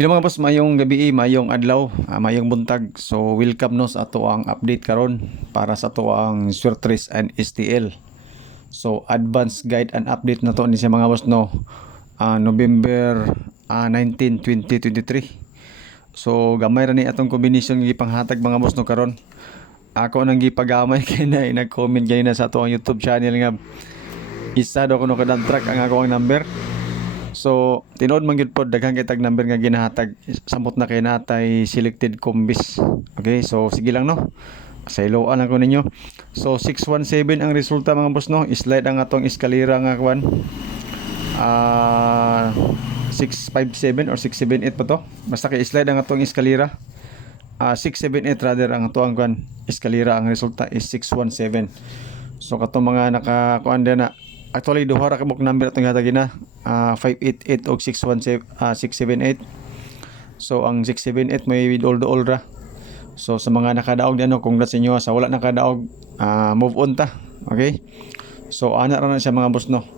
Hello mga boss, mayong gabi, mayong adlaw, mayong buntag. So welcome no sa ato ang update karon para sa ato ang Swertres and STL. So advance guide and update na to ni siya mga boss no. November 19, 2023. So gamay ra ni atong combination nga gipanghatag mga boss no karon. Ako nang gipagamay kay na nag-comment gay na sa ato ang YouTube channel nga isa daw kuno kadang track ang ako ang number. So, tinuod man gyud pod daghang kay tag number nga ginahatag samot na kay natay selected combis. Okay, so sige lang no. Sa iloan lang ko ninyo. So 617 ang resulta mga boss no. Slide ang atong eskalera nga kwan. 657 or 678 pa to. Basta kay slide ang atong eskalera. 678 rather ang atong kwan eskalera, ang resulta is 617. So katong mga nakakuan din na actually duha ra ka book number atong hatagin na 588 og 678. So ang 678 may with all ra. So sa mga nakadaog diyan no, congrats sa inyo. Sa wala nakadaog, move on ta. Okay? So ana ra na siya mga boss no.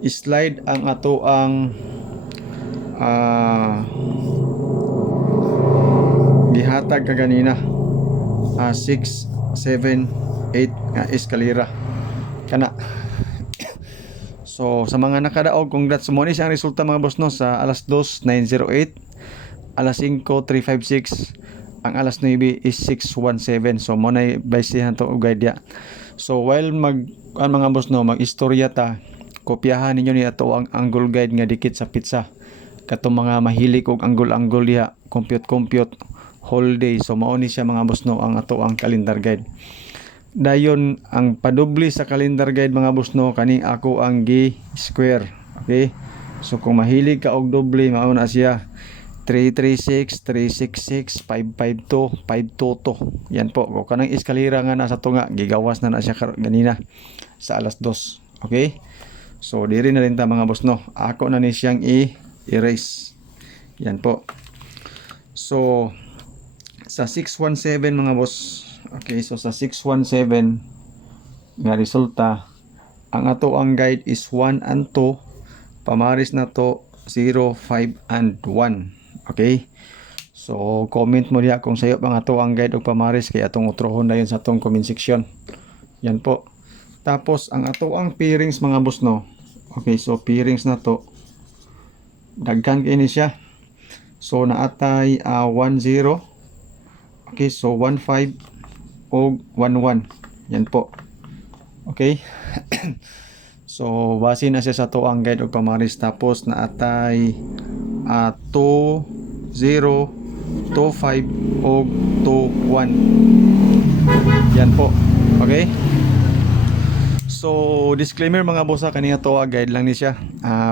Slide ang ato ang gihatag kaganina 6 7 8 nga eskalera kana. So sa mga nakadaog, congrats mo ni ang resulta mga boss no. Sa alas 2 908, alas 5 356, ang alas 9 is 617. So mo na basihan to og guide ya. So while mga boss no, mag-istorya ta, kopyahan ninyo ni ato ang angle guide nga dikit sa pizza. Katong mga mahilig og angle diha, compute whole day. So mao ni siya mga boss no ang ato ang calendar guide. Dayon ang padubli sa calendar guide mga boss no, kani ako ang gi-square. Okay? So kung mahilig ka og doble, mao na siya 336, 366, 552, 522. Yan po. Kung kanang eskalera nga nasa tunga, gigawas na siya ganina sa alas 2. Okay? So diri na rin ta mga boss no. Ako na ni siyang i-erase. Yan po. So sa 617 mga boss. Okay, so sa 617 nga resulta, ang ato ang guide is 1 and 2, pamaris na to 0, 5 and 1. Okay, so comment mo diha kung sayo ang ato ang guide og pamaris, kay atong utrohon na yun sa atong comment section. Yan po. Tapos ang ato ang pairings mga boss no. Okay, so pairings na to daghan kay ni siya. So naatay 1 0. Okay, so 1 5 o 1-1. Yan po. Okay. So base na siya sa to ang guide og pamaris. Tapos naatay 2-0, 2-5 o 2-1. Yan po. Okay. So disclaimer mga boss, kanina to guide lang ni siya.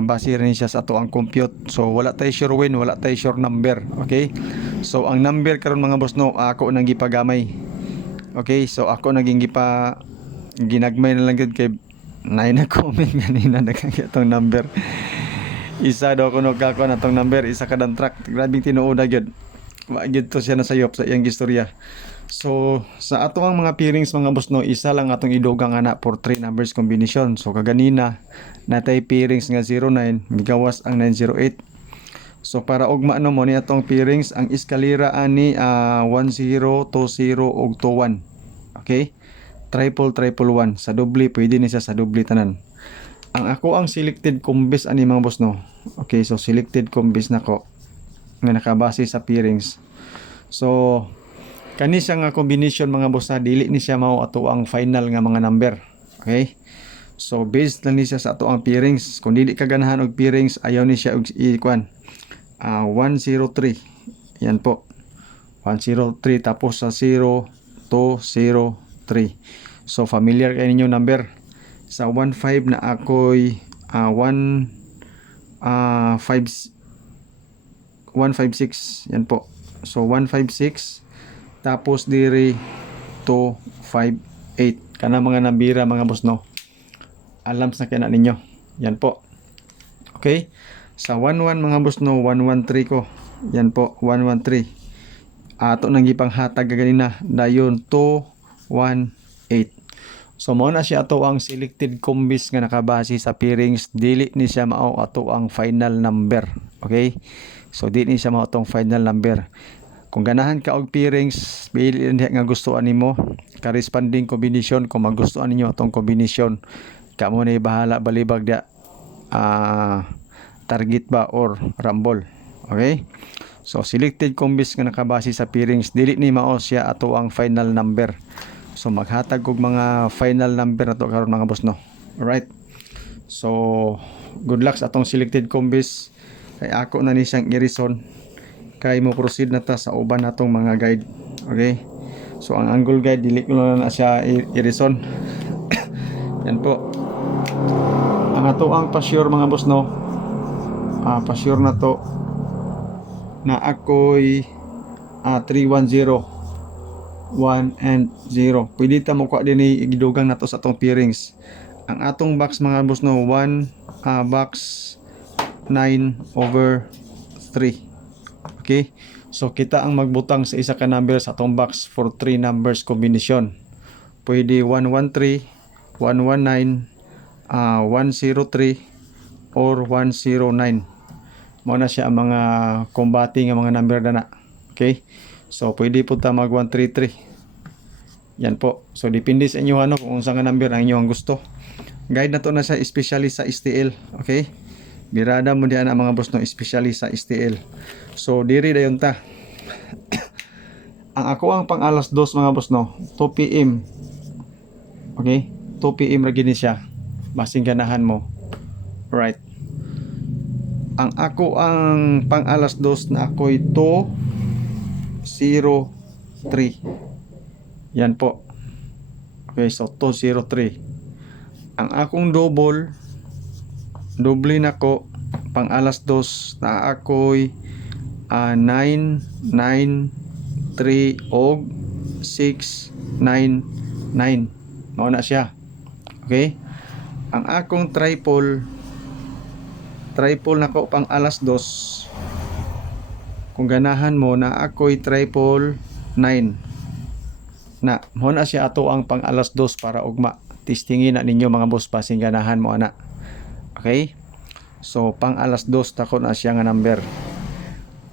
Base rin siya sa to ang compute. So wala tay sure win, wala tay sure number. Okay. So ang number karon mga boss no, ako nang gipagamay. Okay, so ako naging ginagmay na lang gud kay na comment kanina nagkatong number. Isa daw kuno kako na tong number, isa kadang track. Grabing tinuod gyud. Wa gyud to siya nasayop sa iyang istorya. So sa ato ang mga pairings mga boss no, isa lang atong idugang ana for 3 numbers combination. So kaganina natay pairings nga 09, migawas ang 908. So para ugma no mo ni atong pairings, ang eskalera ani 10, 20 ug 21. Okay? Triple 1. Sa doble pwede ni siya sa doble tanan. Ang ako ang selected combis ani mga boss no. Okay, so selected combis nako nga nakabase sa pairings. So kani siya nga combination mga boss na dili ni siya mao ato ang final nga mga number. Okay? So based lang ni siya sa ato ang pairings. Kung dili ka ganahan og pairings, ayaw ni siya og ikuan. 103. Yan po. 103 tapos sa 0 2 0 3. So familiar kayo ninyo number. Sa 15 na ako'y 156. Yan po. So 156 tapos diri 258. Kana mga nambira mga boss no. Alam sa kana ninyo. Yan po. Okay? Sa 11 mga boss no, 113 ko. Yan po, 113. Ato nang gipanghatag ganina, dayon 218. So mao na siya ato ang selected combis nga nakabase sa pairings, dili ni siya mao ato ang final number. Okay? So di ni siya mao tong final number. Kung ganahan ka og pairings, pili diha nga gustoan nimo, corresponding combination kung magustuhan ninyo atong combination. Kamo na bahala balibag dia target ba or rumble. Okay? So selected combis nga nakabase sa pairings, dili ni mao siya ato ang final number. So maghatag og mga final number nato karon mga boss no. Alright. So good luck sa atong selected combis. Kay ako na ni siyang i-reason. Kay mo proceed na ta sa uban natong mga guide. Okay? So ang angle guide dili ko na siya i-reason. Yan po. Ang ato ang pa-sure mga boss no. Pa-sure na to na ako'y 310 1 and 0. Pwede ta mo kuha din igidugang nato sa atong pairings. Ang atong box mga boss no 1 box 9/3. Okay? So kita ang magbutang sa isa ka number sa atong box for 3 numbers combination. Pwede 113, 119, 103 or 109. Mao na siya ang mga combating nga mga number na. Okay? So pwede po ta mag 133. Yan po. So depende sa inyo ano kung unsa nga number ang inyong gusto. Guide na to na sa especially sa STL. Okay? Birada mo diyan ang mga boss no, especially sa STL. So diri dayon ta. Ang ako ang pang alas 2 mga boss no, 2 PM. Okay? 2 PM ra gini siya. Basing ganahan mo. Right. Ang ako ang pang alas 2 na ako'y 203. Yan po. Okay, so 203. Ang akong double nako pang alas 2 na ako'y 993 og 699. Mao na siya. Okay? Ang akong triple nako pang alas 2. Kung ganahan mo na ako'y 999. Na mo na siya ato ang pang alas 2 para ugma. Testingin na ninyo mga boss pasing ganahan mo ana. Okay? So pang alas 2 tako na siya nga number.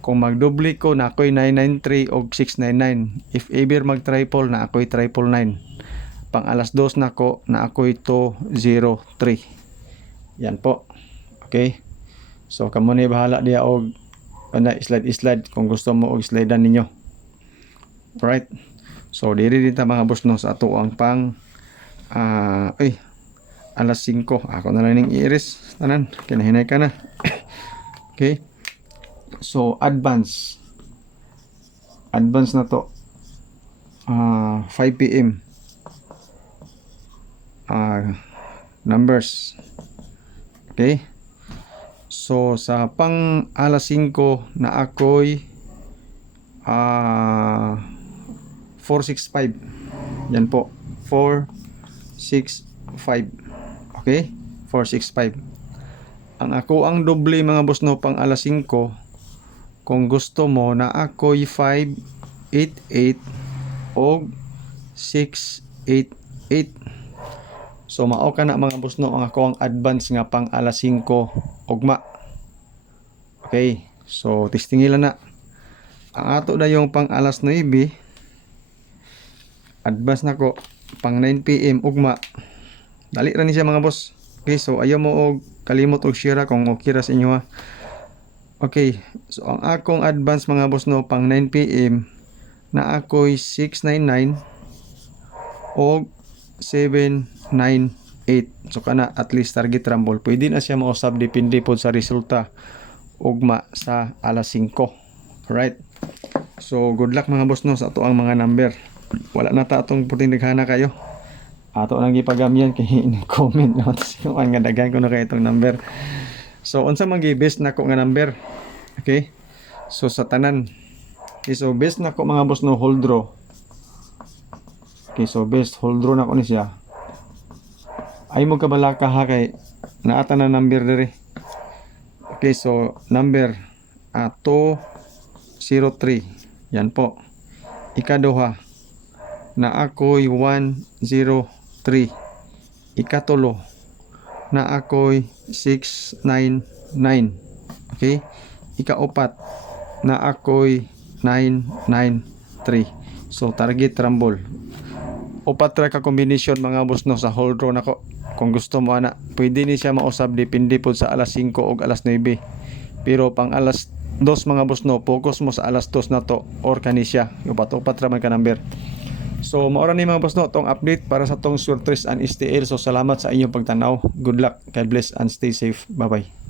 Kung magdoble ko na ako'y 993 og 699. If ever mag triple na ako'y 999. Pang alas 2 nako na ako'y 203. Yan po. Okay? So kamo ni bahala diya og slide kung gusto mo og slidean ninyo. Right? So diri din ta mga boss no sa ato ang pang alas 5. Ako na lang ning i-erase tanan kinahinay ka na. Okay? So advance na to 5 PM numbers. Okay? So sa pang alas 5 na ako'y 465. Yan po. 465. Okay? 465. Ang ako ang doble mga boss no pang alas 5. Kung gusto mo na ako'y 588 o 688. So mao ka na mga boss no ang ako ang advance nga pang alas 5 ugma. Okay? So testingilan na. Ang ato na yung pang alas 9. Advance na ko pang 9 PM ugma. Dali ra ni siya mga boss. Okay, so ayaw mo og kalimot og share kung okay ra sa inyo ha. Okay, so ang akong advance mga boss no pang 9 PM na ako'y 699 og 798. So kana at least target rumble. Pwede na siya mausab depende po sa resulta ugma sa alas 5. Alright. So good luck mga boss no sa ato ang mga number. Wala na ta atong puting daghana kayo. Ato nang gipagamyan kay comment na kung nga daghan ko na kay itong number. So unsa man gi-best nako nga number? Okay? So sa tanan. Okay, so best nako mga boss no hold draw. Okay, so best hold draw nako ni siya. Ay mo kabalaka ha kay naata na number dire. Okay, so number 203. Yan po. Ikaduha na ako'y 103. Ikatulo na ako'y 699. Okay? ikaupat na ako'y 993. So target rumble. Upat ra ka combination mga boss no sa hold draw nako. Kung gusto mo ana, pwede ni siya mausab depende pod sa alas 5 ug alas 9. Pero pang alas 2 mga boss no, focus mo sa alas 2 na to or kani siya. Upat-upat ra man ka number. So mao ra ni mga boss no tong update para sa tong Surtres and STL. So salamat sa inyong pagtanaw. Good luck. God bless and stay safe. Bye bye.